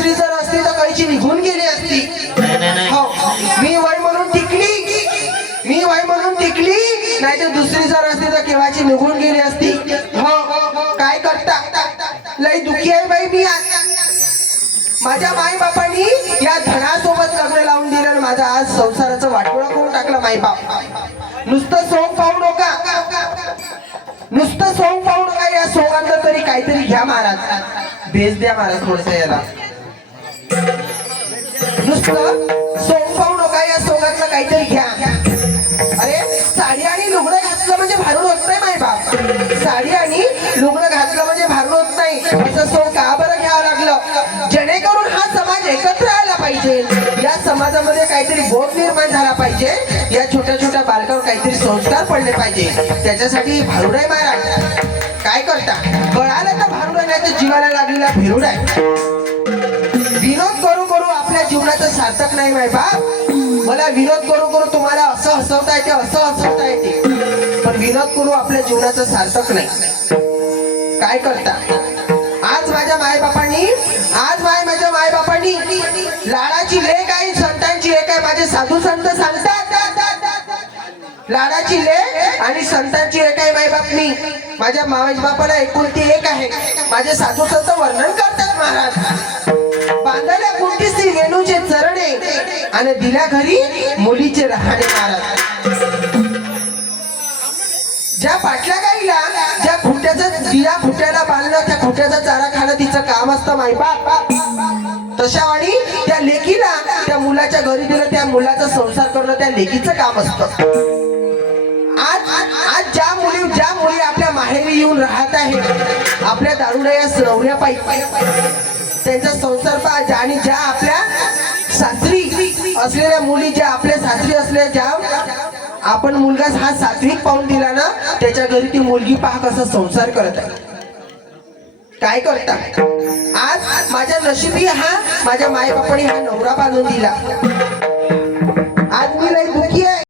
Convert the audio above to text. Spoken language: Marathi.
दुसरी जर असती तर काहीची निघून गेली असती. हो, मी वय म्हणून टिकली, मी वय म्हणून टिकली, नाही तर दुसरी जर असती तर केव्हाची निघून गेली असती. हो, काय करता, लई दुखी आहे बाई मी आज. माझ्या माई बापांनी या धनासोबत लग्न लावून दिलं आणि माझा आज संसाराचं वाटोळं करून टाकलं. माई बाप नुसतं सोंग पाहू नका, नुसतं सोंग पाहू नका, या सोंगांचं तरी काहीतरी घ्या महाराज. भेज द्या महाराज थोडस याला. नुसतं सोंग पाहू नका, या सोंगातलं काहीतरी घ्या. अरे साडी आणि लुगडं घातलं म्हणजे भारून होत नाही माय बाप. साडी आणि लुगडं घातलं म्हणजे भारून होत नाही. असं सोंग का बरं घ्यावं लागलं? जेणेकरून हा समाज एकत्र आला पाहिजे, या समाजामध्ये काहीतरी बोध निर्माण झाला पाहिजे, या छोट्या छोट्या बालकांवर काहीतरी संस्कार पडले पाहिजे. त्याच्यासाठी भारुड आहे महाराज. काय करता, कळालं तर भारुड नाही तर जीवाला लागलेला भिरुड आहे. विनोद करू करू आपल्या जीवनाचं सार्थक नाही माय बाप. मला विनोद करू करू तुम्हाला असं हसवता येते, असं हसवता येते, पण विनोद करू आपल्या जीवनाचं सार्थक नाही. काय करता, आज माझ्या मायबापांनी, आज माझ्या मायबापांनी लाडाची लेक आहे, संतांची लेक आहे. माझे साधू संत सांगतात लाडाची लेक आणि संतांची लेक आहे मायबापनी. माझ्या मायबापाला एकुलती एक आहे. माझे साधू संत वर्णन करतात महाराज. बांधायला कुंटीसी वेणूचे चरणे आणि दिल्या घरी मुलीचे राहणे महाराज. ज्या पाटल्या गाईला ज्या खुट्याचं दिया खुट्याला बांधलं, त्या खुट्याचा चारा खाणं तिचं काम असतं मायबाप. तशावाणी त्या लेकीला त्या मुलाच्या घरी दिलं, त्या मुलाचा संसार करणं त्या लेकीचं काम असतं. आज ज्या मुली आपल्या माहेरी येऊन राहत आहेत, आपल्या दारुड्या नवऱ्या पायी त्यांचा संसार पाहिजे, आणि ज्या आपल्या सासरी असलेल्या मुली, ज्या आपल्या सासरी असलेल्या, ज्या आपण मुलगा हा सात्विक पाहून दिला ना, त्याच्या घरी ती मुलगी पहा कसा संसार करत आहे. काय करता, आज माझ्या नशिबी हा माझ्या मायबापाने हा नवरा बांधून दिला. आज मी लई दुखी आहे.